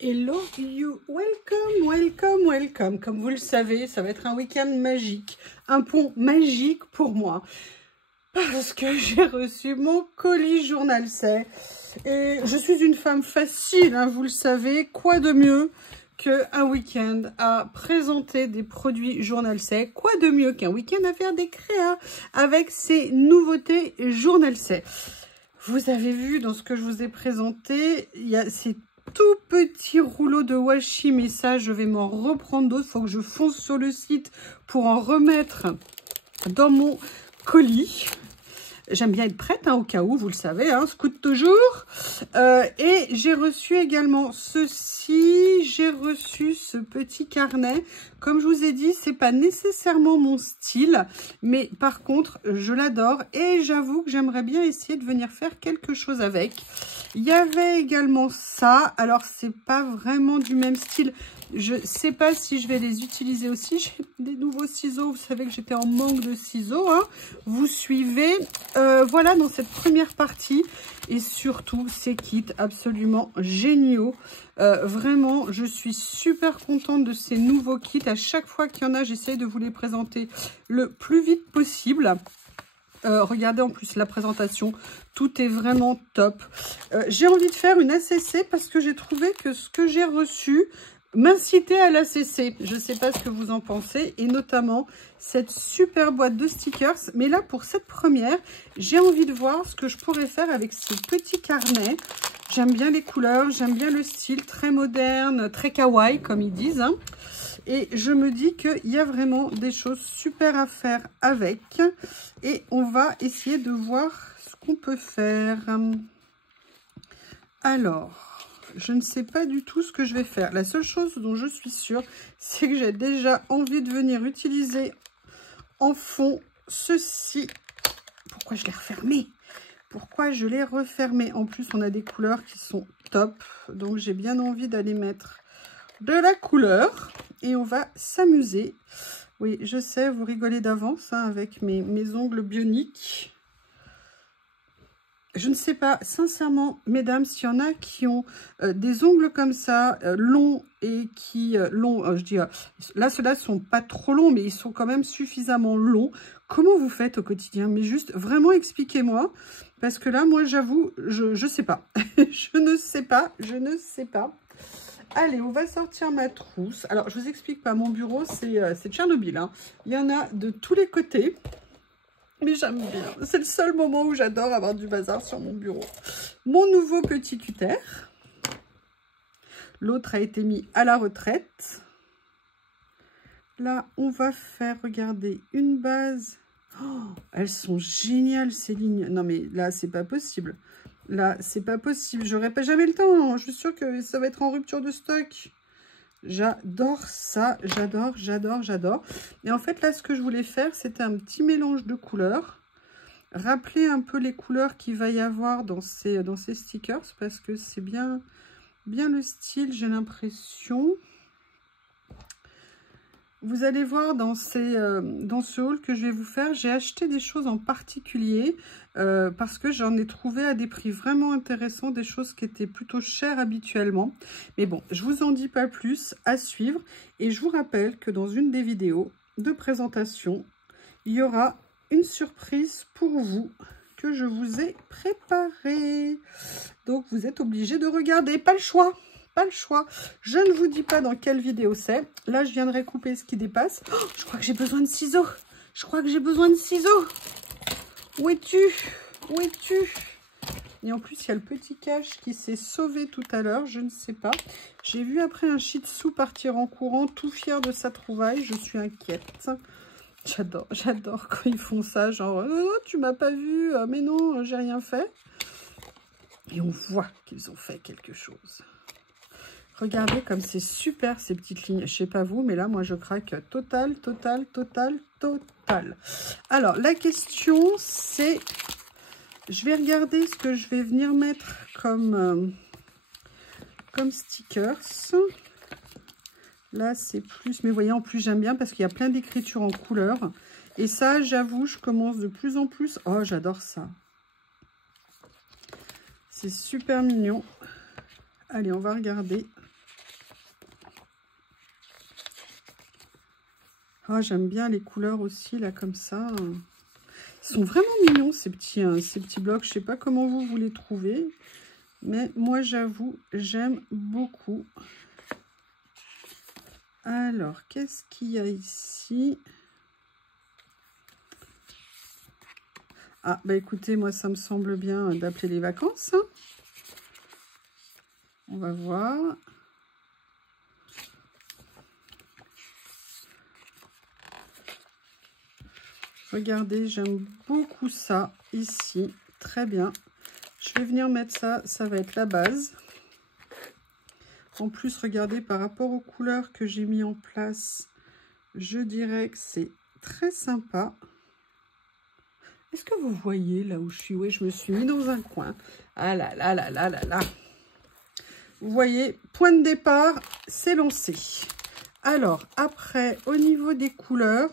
Hello you, welcome, welcome, welcome. Comme vous le savez, ça va être un week-end magique, un pont magique pour moi. Parce que j'ai reçu mon colis Journal C. Et je suis une femme facile, hein, vous le savez. Quoi de mieux qu'un week-end à présenter des produits Journal C? Quoi de mieux qu'un week-end à faire des créas avec ces nouveautés Journal C? Vous avez vu dans ce que je vous ai présenté, il y a ces tout petits rouleaux de washi, mais ça, je vais m'en reprendre d'autres. Il faut que je fonce sur le site pour en remettre dans mon colis. J'aime bien être prête, hein, au cas où, vous le savez, hein, scout toujours. Et j'ai reçu également ceci, j'ai reçu ce petit carnet. Comme je vous ai dit, c'est pas nécessairement mon style, mais par contre, je l'adore et j'avoue que j'aimerais bien essayer de venir faire quelque chose avec. Il y avait également ça, alors c'est pas vraiment du même style. Je sais pas si je vais les utiliser aussi. J'ai des nouveaux ciseaux. Vous savez que j'étais en manque de ciseaux, hein. Vous suivez. Voilà dans cette première partie. Et surtout, ces kits absolument géniaux. Vraiment, je suis super contente de ces nouveaux kits. À chaque fois qu'il y en a, j'essaye de vous les présenter le plus vite possible. Regardez en plus la présentation, tout est vraiment top. J'ai envie de faire une ACC parce que j'ai trouvé que ce que j'ai reçu m'incitait à l'ACC. Je ne sais pas ce que vous en pensez, et notamment cette super boîte de stickers. Mais là, pour cette première, j'ai envie de voir ce que je pourrais faire avec ce petit carnet. J'aime bien les couleurs, j'aime bien le style, très moderne, très kawaii, comme ils disent, hein. Et je me dis qu'il y a vraiment des choses super à faire avec. Et on va essayer de voir ce qu'on peut faire. Alors, je ne sais pas du tout ce que je vais faire. La seule chose dont je suis sûre, c'est que j'ai déjà envie de venir utiliser en fond ceci. Pourquoi je l'ai refermé? Pourquoi je l'ai refermé? En plus, on a des couleurs qui sont top. Donc, j'ai bien envie d'aller mettre de la couleur. Et on va s'amuser. Oui, je sais, vous rigolez d'avance, hein, avec mes ongles bioniques. Je ne sais pas, sincèrement, mesdames, s'il y en a qui ont des ongles comme ça, longs et qui... longs, je dis, là, ceux-là sont pas trop longs, mais ils sont quand même suffisamment longs. Comment vous faites au quotidien? Mais juste, vraiment, expliquez-moi. Parce que là, moi, j'avoue, je sais pas. Je ne sais pas, je ne sais pas. Allez, on va sortir ma trousse. Alors, je vous explique pas, mon bureau, c'est Tchernobyl, hein. Il y en a de tous les côtés. Mais j'aime bien. C'est le seul moment où j'adore avoir du bazar sur mon bureau. Mon nouveau petit cutter. L'autre a été mis à la retraite. Là, on va faire, regardez, une base. Oh, elles sont géniales, ces lignes. Non, mais là, c'est pas possible. Là, c'est pas possible. J'aurai pas jamais le temps, hein. Je suis sûre que ça va être en rupture de stock. J'adore ça. J'adore, j'adore, j'adore. Et en fait, là, ce que je voulais faire, c'était un petit mélange de couleurs. Rappelez un peu les couleurs qu'il va y avoir dans ces stickers, parce que c'est bien le style, j'ai l'impression. Vous allez voir dans ce haul que je vais vous faire, j'ai acheté des choses en particulier parce que j'en ai trouvé à des prix vraiment intéressants, des choses qui étaient plutôt chères habituellement. Mais bon, je vous en dis pas plus, à suivre. Et je vous rappelle que dans une des vidéos de présentation, il y aura une surprise pour vous que je vous ai préparée. Donc vous êtes obligés de regarder, pas le choix. Pas le choix. Je ne vous dis pas dans quelle vidéo c'est. Là, je viendrai couper ce qui dépasse. Oh, je crois que j'ai besoin de ciseaux. Je crois que j'ai besoin de ciseaux. Où es-tu? Où es-tu? Et en plus, il y a le petit cache qui s'est sauvé tout à l'heure. Je ne sais pas. J'ai vu après un shih tzu partir en courant, tout fier de sa trouvaille. Je suis inquiète. J'adore quand ils font ça. Genre, oh, tu m'as pas vu. Mais non, j'ai rien fait. Et on voit qu'ils ont fait quelque chose. Regardez comme c'est super ces petites lignes. Je sais pas vous, mais là, moi, je craque total, total, total, total. Alors, la question, c'est... Je vais regarder ce que je vais venir mettre comme stickers. Là, c'est plus... Mais vous voyez, en plus, j'aime bien parce qu'il y a plein d'écritures en couleur. Et ça, j'avoue, je commence de plus en plus... Oh, j'adore ça. C'est super mignon. Allez, on va regarder. Ah, j'aime bien les couleurs aussi, là, comme ça. Ils sont vraiment mignons, ces petits blocs. Je sais pas comment vous les trouvez. Mais moi, j'avoue, j'aime beaucoup. Alors, qu'est-ce qu'il y a ici? Ah, bah écoutez, moi, ça me semble bien d'appeler les vacances. Hein. On va voir. Regardez, j'aime beaucoup ça ici. Très bien. Je vais venir mettre ça. Ça va être la base. En plus, regardez, par rapport aux couleurs que j'ai mis en place, je dirais que c'est très sympa. Est-ce que vous voyez là où je suis? Oui, je me suis mis dans un coin. Ah là là là là là là. Vous voyez, point de départ, c'est lancé. Alors, après, au niveau des couleurs,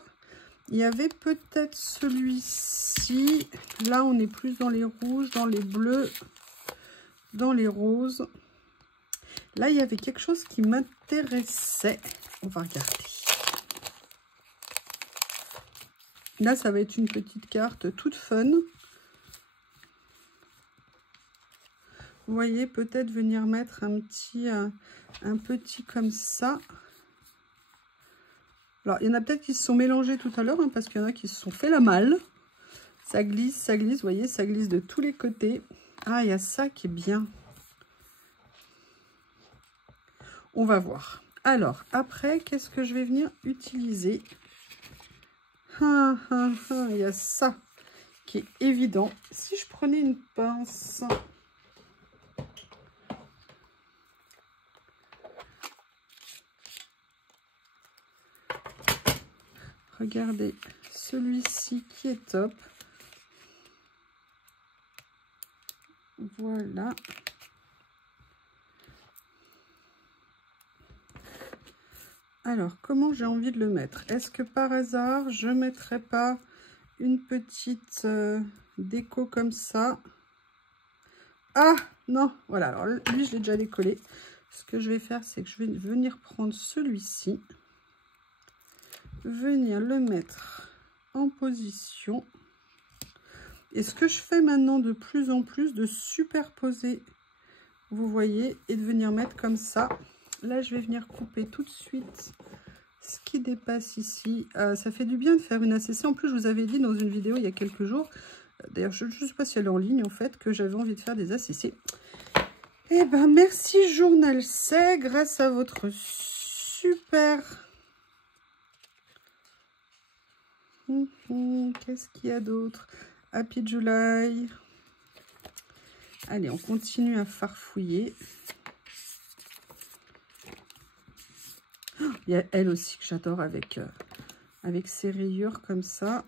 il y avait peut-être celui-ci. Là, on est plus dans les rouges, dans les bleus, dans les roses. Là, il y avait quelque chose qui m'intéressait. On va regarder. Là, ça va être une petite carte toute fun. Vous voyez, peut-être venir mettre un petit comme ça. Alors, il y en a peut-être qui se sont mélangés tout à l'heure, hein, parce qu'il y en a qui se sont fait la malle. Ça glisse, vous voyez, ça glisse de tous les côtés. Ah, il y a ça qui est bien. On va voir. Alors, après, qu'est-ce que je vais venir utiliser? Il y a ça qui est évident. Si je prenais une pince... Regardez, celui-ci qui est top. Voilà. Alors, comment j'ai envie de le mettre? Est-ce que par hasard, je ne mettrais pas une petite déco comme ça? Ah, non, voilà. Alors, lui, je l'ai déjà décollé. Ce que je vais faire, c'est que je vais venir prendre celui-ci. Venir le mettre en position. Et ce que je fais maintenant de plus en plus, de superposer, vous voyez, et de venir mettre comme ça. Là, je vais venir couper tout de suite ce qui dépasse ici. Ça fait du bien de faire une ACC. En plus, je vous avais dit dans une vidéo il y a quelques jours, d'ailleurs, je ne sais pas si elle est en ligne, en fait, que j'avais envie de faire des ACC. Eh ben, merci Journal C, grâce à votre super... Qu'est-ce qu'il y a d'autre? Happy July. Allez, on continue à farfouiller. Il y a elle aussi que j'adore avec ses rayures comme ça.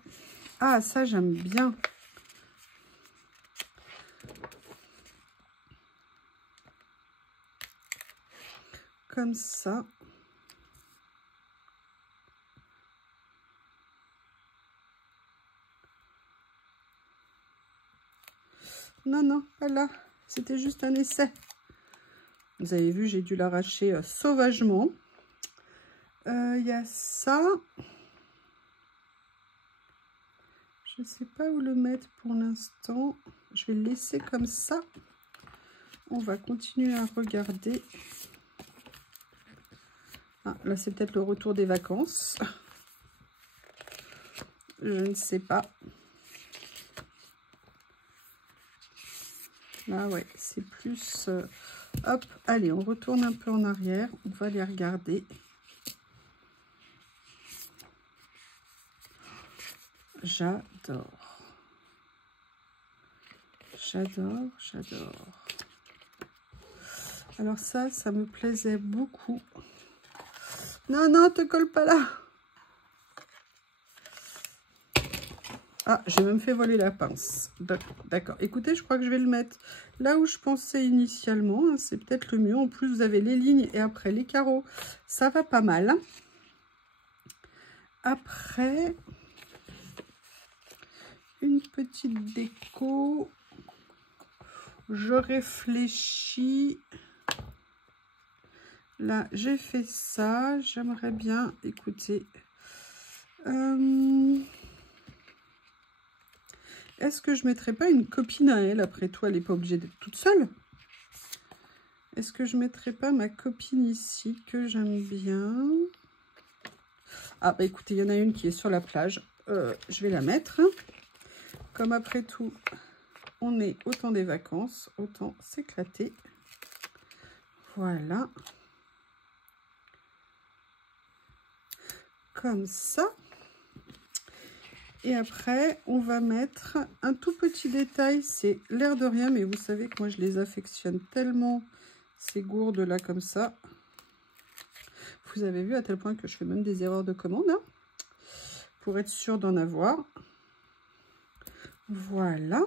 Ah, ça, j'aime bien. Comme ça. Non, non, pas là. C'était juste un essai. Vous avez vu, j'ai dû l'arracher sauvagement. Il y a ça. Je ne sais pas où le mettre pour l'instant. Je vais le laisser comme ça. On va continuer à regarder. Ah, là, c'est peut-être le retour des vacances. Je ne sais pas. Là, ouais, c'est plus... hop, allez, on retourne un peu en arrière. On va les regarder. J'adore. J'adore, j'adore. Alors ça me plaisait beaucoup. Non, non, te colle pas là. Ah, j'ai même fait voler la pince. D'accord. Écoutez, je crois que je vais le mettre là où je pensais initialement. Hein, c'est peut-être le mieux. En plus, vous avez les lignes et après les carreaux. Ça va pas mal. Après, une petite déco. Je réfléchis. Là, j'ai fait ça. J'aimerais bien, écoutez, Est-ce que je ne mettrais pas une copine à elle? Après tout, elle n'est pas obligée d'être toute seule. Est-ce que je ne mettrais pas ma copine ici, que j'aime bien? Ah, bah écoutez, il y en a une qui est sur la plage. Je vais la mettre. Comme après tout, on est au temps des vacances, autant s'éclater. Voilà. Comme ça. Et après, on va mettre un tout petit détail. C'est l'air de rien, mais vous savez que moi, je les affectionne tellement, ces gourdes-là, comme ça. Vous avez vu à tel point que je fais même des erreurs de commande, hein, pour être sûre d'en avoir. Voilà.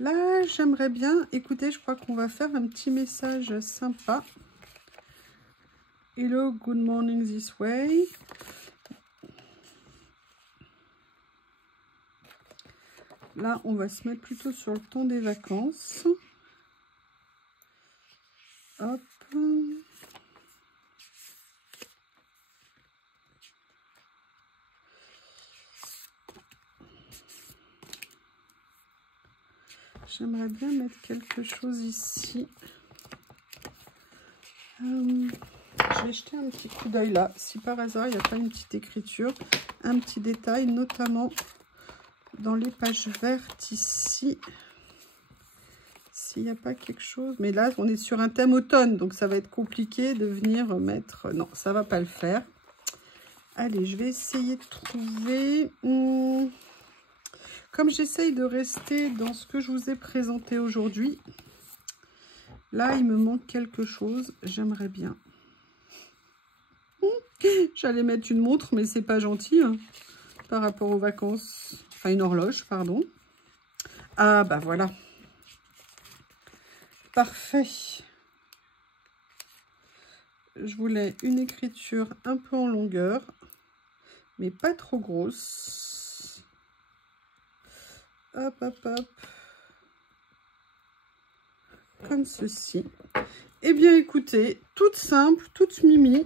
Là, j'aimerais bien, écoutez, je crois qu'on va faire un petit message sympa. Hello, good morning this way. Là, on va se mettre plutôt sur le temps des vacances. Hop. J'aimerais bien mettre quelque chose ici. Je vais jeter un petit coup d'œil là. Si par hasard, il n'y a pas une petite écriture, un petit détail, notamment dans les pages vertes ici. S'il n'y a pas quelque chose. Mais là, on est sur un thème automne, donc ça va être compliqué de venir mettre... Non, ça ne va pas le faire. Allez, je vais essayer de trouver... Comme j'essaye de rester dans ce que je vous ai présenté aujourd'hui, là, il me manque quelque chose. J'aimerais bien. J'allais mettre une montre, mais c'est pas gentil hein, par rapport aux vacances. Enfin, une horloge, pardon. Ah, bah voilà. Parfait. Je voulais une écriture un peu en longueur, mais pas trop grosse. Hop, hop, hop. Comme ceci. Eh bien, écoutez, toute simple, toute mimi.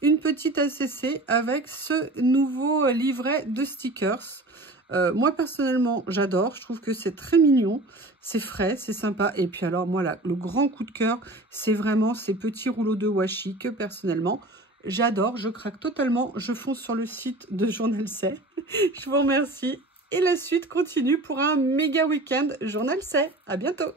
Une petite ACC avec ce nouveau livret de stickers. Moi, personnellement, j'adore. Je trouve que c'est très mignon. C'est frais, c'est sympa. Et puis alors, moi, là, le grand coup de cœur, c'est vraiment ces petits rouleaux de washi que, personnellement, j'adore. Je craque totalement. Je fonce sur le site de Journal C. Je vous remercie. Et la suite continue pour un méga week-end Journal C. À bientôt.